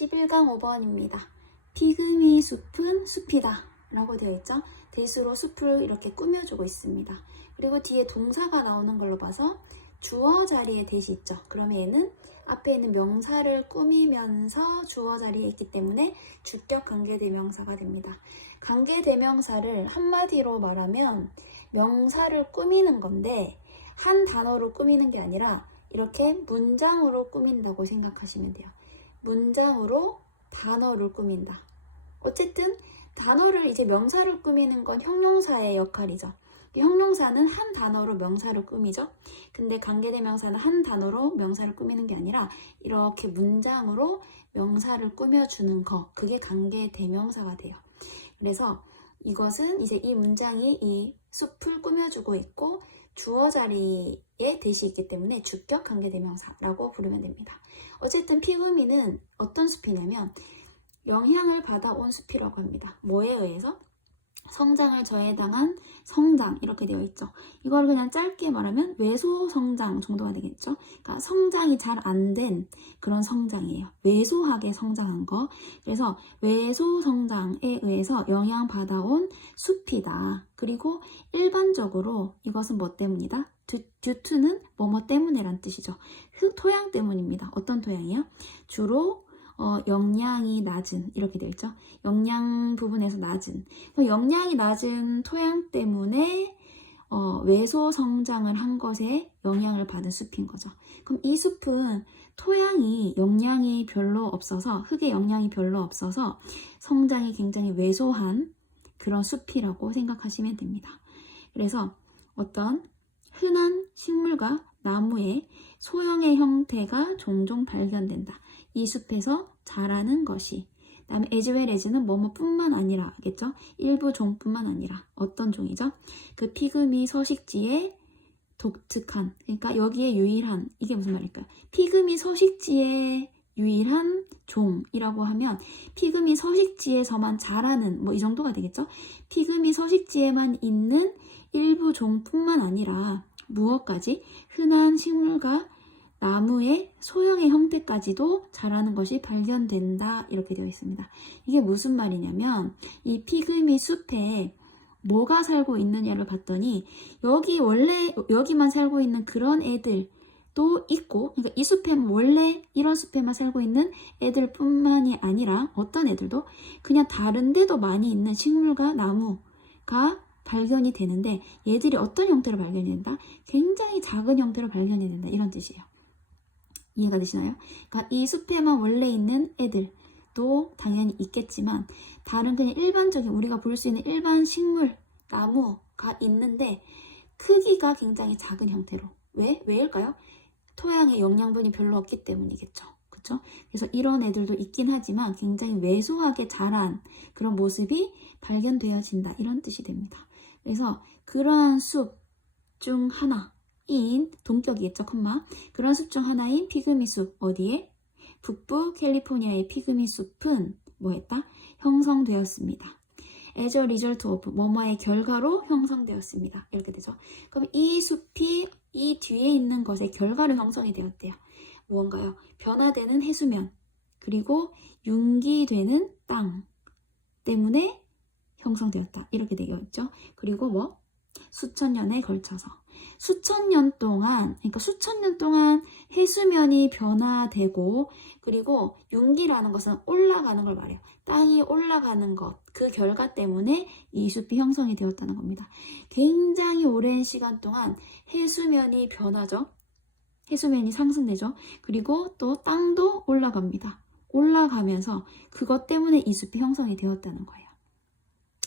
11강 5번입니다. 피그미 숲은 숲이다 라고 되어 있죠. 대수로 숲을 이렇게 꾸며주고 있습니다. 그리고 뒤에 동사가 나오는 걸로 봐서 주어 자리에 대시 있죠. 그러면 얘는 앞에 있는 명사를 꾸미면서 주어 자리에 있기 때문에 주격 관계대명사가 됩니다. 관계대명사를 한마디로 말하면 명사를 꾸미는 건데 한 단어로 꾸미는 게 아니라 이렇게 문장으로 꾸민다고 생각하시면 돼요. 문장으로 단어를 꾸민다. 어쨌든 단어를 이제 명사를 꾸미는 건 형용사의 역할이죠. 형용사는 한 단어로 명사를 꾸미죠. 근데 관계대명사는 한 단어로 명사를 꾸미는 게 아니라 이렇게 문장으로 명사를 꾸며주는 거, 그게 관계대명사가 돼요. 그래서 이것은 이제 이 문장이 이 숲을 꾸며주고 있고 주어 자리에 대시 있기 때문에 주격 관계대명사라고 부르면 됩니다. 어쨌든 피그미는 어떤 숲이냐면 영향을 받아온 숲이라고 합니다. 뭐에 의해서? 성장을 저해당한 성장 이렇게 되어 있죠. 이걸 그냥 짧게 말하면 왜소 성장 정도가 되겠죠. 그러니까 성장이 잘 안 된 그런 성장이에요. 왜소하게 성장한 거. 그래서 왜소 성장에 의해서 영향받아온 숲이다. 그리고 일반적으로 이것은 뭐 때문이다? 듀투는 뭐뭐 때문에란 뜻이죠. 토양 때문입니다. 어떤 토양이요? 주로 영양이 낮은 이렇게 되어 있죠. 영양 부분에서 낮은 영양이 낮은 토양 때문에 왜소 성장을 한 것에 영향을 받은 숲인 거죠. 그럼 이 숲은 토양이 영양이 별로 없어서 흙에 영양이 별로 없어서 성장이 굉장히 왜소한 그런 숲이라고 생각하시면 됩니다. 그래서 어떤 흔한 식물과 나무의 소형의 형태가 종종 발견된다. 이 숲에서 자라는 것이. 그 다음에 as well as는 뭐뭐뿐만 아니라 겠죠? 일부 종뿐만 아니라 어떤 종이죠? 그 피그미 서식지의 독특한, 그러니까 여기에 유일한, 이게 무슨 말일까요? 피그미 서식지의 유일한 종이라고 하면 피그미 서식지에서만 자라는 뭐 이 정도가 되겠죠? 피그미 서식지에만 있는 일부 종뿐만 아니라 무엇까지? 흔한 식물과 나무의 소형의 형태까지도 자라는 것이 발견된다 이렇게 되어 있습니다. 이게 무슨 말이냐면 이 피그미 숲에 뭐가 살고 있느냐를 봤더니 원래 여기만 살고 있는 그런 애들도 있고, 그러니까 이 숲에는 원래 이런 숲에만 살고 있는 애들뿐만이 아니라 어떤 애들도 그냥 다른 데도 많이 있는 식물과 나무가 발견이 되는데 얘들이 어떤 형태로 발견이 된다? 굉장히 작은 형태로 발견이 된다 이런 뜻이에요. 이해가 되시나요? 그러니까 이 숲에만 원래 있는 애들도 당연히 있겠지만 다른 그냥 일반적인 우리가 볼 수 있는 일반 식물, 나무가 있는데 크기가 굉장히 작은 형태로. 왜일까요? 토양에 영양분이 별로 없기 때문이겠죠. 그렇죠? 그래서 이런 애들도 있긴 하지만 굉장히 왜소하게 자란 그런 모습이 발견되어진다 이런 뜻이 됩니다. 그래서 그러한 숲 중 하나인 동격이겠죠, 콤마. 그런 숲 중 하나인 피그미 숲 어디에? 북부 캘리포니아의 피그미 숲은 뭐했다? 형성되었습니다. as a result of 뭐뭐의 결과로 형성되었습니다. 이렇게 되죠. 그럼 이 숲이 이 뒤에 있는 것의 결과로 형성이 되었대요. 무언가요? 변화되는 해수면 그리고 융기되는 땅 때문에 형성되었다. 이렇게 되어 있죠. 그리고 뭐? 수천 년에 걸쳐서. 수천 년 동안, 그러니까 수천 년 동안 해수면이 변화되고 그리고 융기라는 것은 올라가는 걸 말해요. 땅이 올라가는 것, 그 결과 때문에 이 숲이 형성이 되었다는 겁니다. 굉장히 오랜 시간 동안 해수면이 변하죠. 해수면이 상승되죠. 그리고 또 땅도 올라갑니다. 올라가면서 그것 때문에 이 숲이 형성이 되었다는 거예요.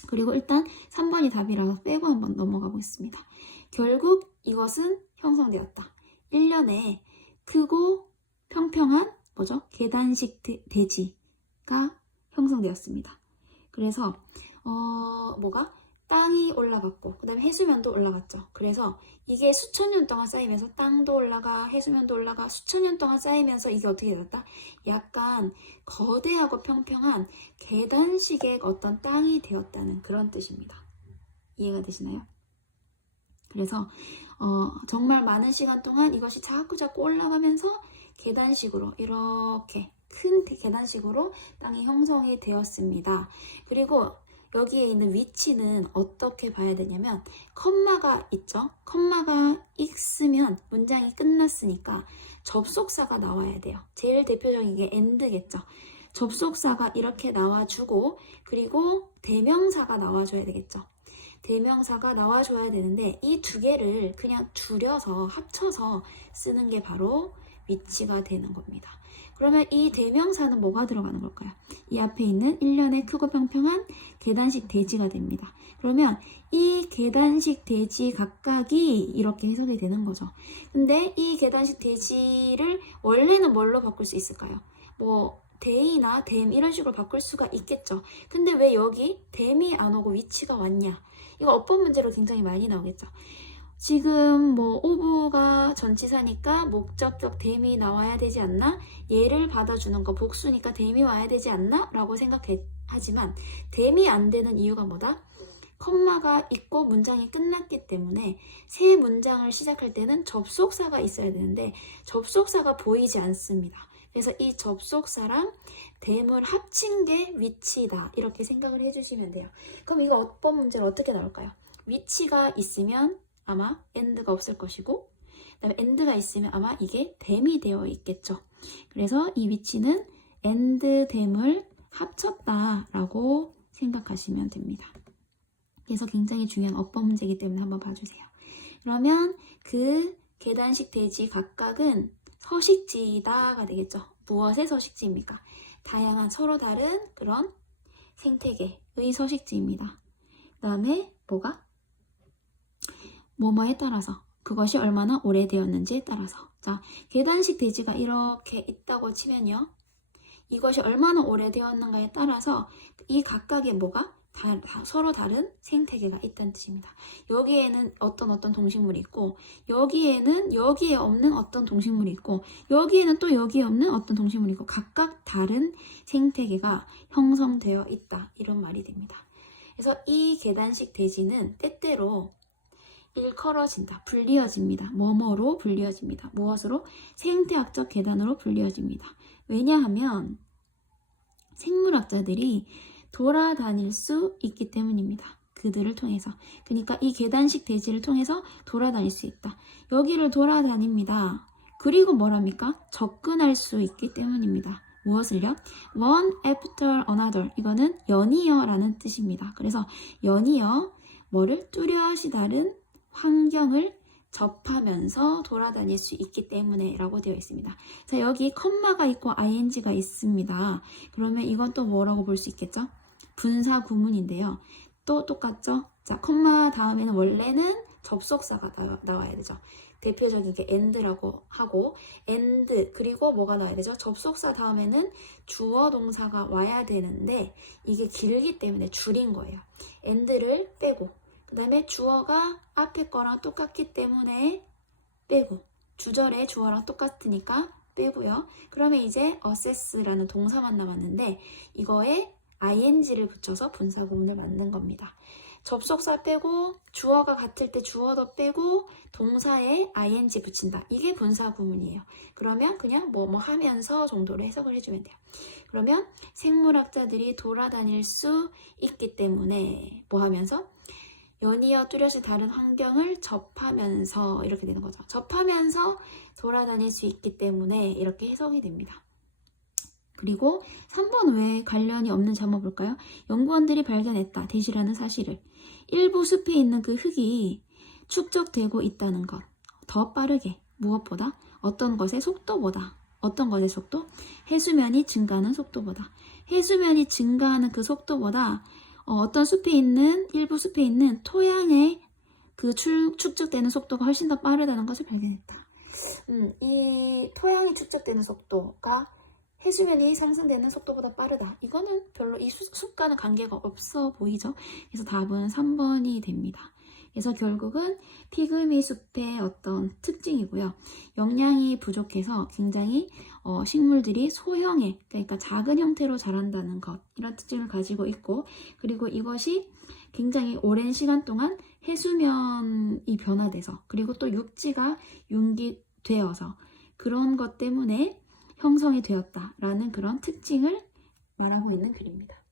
그리고 일단 3번이 답이라서 빼고 한번 넘어가 보겠습니다. 결국 이것은 형성되었다. 1년에 크고 평평한 뭐죠? 계단식 대지가 형성되었습니다. 그래서 뭐가? 땅이 올라갔고 그 다음에 해수면도 올라갔죠. 그래서 이게 수천 년 동안 쌓이면서 땅도 올라가 해수면도 올라가 수천 년 동안 쌓이면서 이게 어떻게 되었다? 약간 거대하고 평평한 계단식의 어떤 땅이 되었다는 그런 뜻입니다. 이해가 되시나요? 그래서 정말 많은 시간 동안 이것이 자꾸 올라가면서 계단식으로 이렇게 큰 계단식으로 땅이 형성이 되었습니다. 그리고 여기에 있는 위치는 어떻게 봐야 되냐면 컴마가 있죠. 컴마가 있으면 문장이 끝났으니까 접속사가 나와야 돼요. 제일 대표적인 게 and겠죠. 접속사가 이렇게 나와주고 그리고 대명사가 나와줘야 되겠죠. 대명사가 나와줘야 되는데 이 두 개를 그냥 줄여서 합쳐서 쓰는 게 바로 위치가 되는 겁니다. 그러면 이 대명사는 뭐가 들어가는 걸까요? 이 앞에 있는 1년의 크고 평평한 계단식 대지가 됩니다. 그러면 이 계단식 대지 각각이 이렇게 해석이 되는 거죠. 근데 이 계단식 대지를 원래는 뭘로 바꿀 수 있을까요? 뭐 대이나 댐 이런 식으로 바꿀 수가 있겠죠. 근데 왜 여기 댐이 안 오고 위치가 왔냐? 이거 어법 문제로 굉장히 많이 나오겠죠. 지금 뭐 오브가 전치사니까 목적격 댐이 나와야 되지 않나? 얘를 받아주는 거 복수니까 댐이 와야 되지 않나? 라고 생각하지만 댐이 안 되는 이유가 뭐다? 컴마가 있고 문장이 끝났기 때문에 새 문장을 시작할 때는 접속사가 있어야 되는데 접속사가 보이지 않습니다. 그래서 이 접속사랑 댐을 합친 게 위치다 이렇게 생각을 해주시면 돼요. 그럼 이거 어법 문제로 어떻게 나올까요? 위치가 있으면 아마 and가 없을 것이고 그다음에 and가 있으면 아마 이게 댐이 되어 있겠죠. 그래서 이 위치는 and 댐을 합쳤다라고 생각하시면 됩니다. 그래서 굉장히 중요한 어법 문제이기 때문에 한번 봐주세요. 그러면 그 계단식 대지 각각은 서식지다가 되겠죠. 무엇의 서식지입니까? 다양한 서로 다른 그런 생태계의 서식지입니다. 그 다음에 뭐가? 뭐뭐에 따라서 그것이 얼마나 오래되었는지에 따라서 자 계단식 대지가 이렇게 있다고 치면요. 이것이 얼마나 오래되었는가에 따라서 이 각각의 뭐가? 다 서로 다른 생태계가 있다는 뜻입니다. 여기에는 어떤 동식물이 있고 여기에는 여기에 없는 어떤 동식물이 있고 여기에는 또 여기에 없는 어떤 동식물이 있고 각각 다른 생태계가 형성되어 있다 이런 말이 됩니다. 그래서 이 계단식 대지는 때때로 일컬어진다, 불리어집니다. 뭐뭐로 불리어집니다. 무엇으로? 생태학적 계단으로 불리어집니다. 왜냐하면 생물학자들이 돌아다닐 수 있기 때문입니다. 그들을 통해서. 그러니까 이 계단식 대지를 통해서 돌아다닐 수 있다. 여기를 돌아다닙니다. 그리고 뭐랍니까? 접근할 수 있기 때문입니다. 무엇을요? One after another. 이거는 연이어라는 뜻입니다. 그래서 연이어 뭐를 뚜렷이 다른 환경을 접하면서 돌아다닐 수 있기 때문에 라고 되어 있습니다. 자, 여기 컴마가 있고 ing가 있습니다. 그러면 이건 또 뭐라고 볼 수 있겠죠? 분사 구문인데요. 또 똑같죠? 자, 컴마 다음에는 원래는 접속사가 나와야 되죠. 대표적인 게 and라고 하고 and 그리고 뭐가 나와야 되죠? 접속사 다음에는 주어 동사가 와야 되는데 이게 길기 때문에 줄인 거예요. and를 빼고 그 다음에 주어가 앞에 거랑 똑같기 때문에 빼고 주절의 주어랑 똑같으니까 빼고요. 그러면 이제 assess라는 동사만 남았는데 이거에 ing를 붙여서 분사 구문을 만든 겁니다. 접속사 빼고 주어가 같을 때 주어도 빼고 동사에 ing 붙인다. 이게 분사 구문이에요. 그러면 그냥 뭐 하면서 정도로 해석을 해주면 돼요. 그러면 생물학자들이 돌아다닐 수 있기 때문에 뭐 하면서? 연이어 뚜렷이 다른 환경을 접하면서 이렇게 되는 거죠. 접하면서 돌아다닐 수 있기 때문에 이렇게 해석이 됩니다. 그리고 3번 왜 관련이 없는지 한번 볼까요? 연구원들이 발견했다. 대시라는 사실을. 일부 숲에 있는 그 흙이 축적되고 있다는 것. 더 빠르게. 무엇보다? 어떤 것의 속도보다. 어떤 것의 속도? 해수면이 증가하는 속도보다. 해수면이 증가하는 그 속도보다 어떤 숲에 있는 일부 숲에 있는 토양의 그 축적되는 속도가 훨씬 더 빠르다는 것을 발견했다. 이 토양이 축적되는 속도가 해수면이 상승되는 속도보다 빠르다. 이거는 별로 이 숲과는 관계가 없어 보이죠? 그래서 답은 3번이 됩니다. 그래서 결국은 피그미 숲의 어떤 특징이고요. 영양이 부족해서 굉장히 식물들이 소형의, 그러니까 작은 형태로 자란다는 것, 이런 특징을 가지고 있고, 그리고 이것이 굉장히 오랜 시간 동안 해수면이 변화돼서, 그리고 또 육지가 융기되어서 그런 것 때문에 형성이 되었다라는 그런 특징을 말하고 있는 글입니다.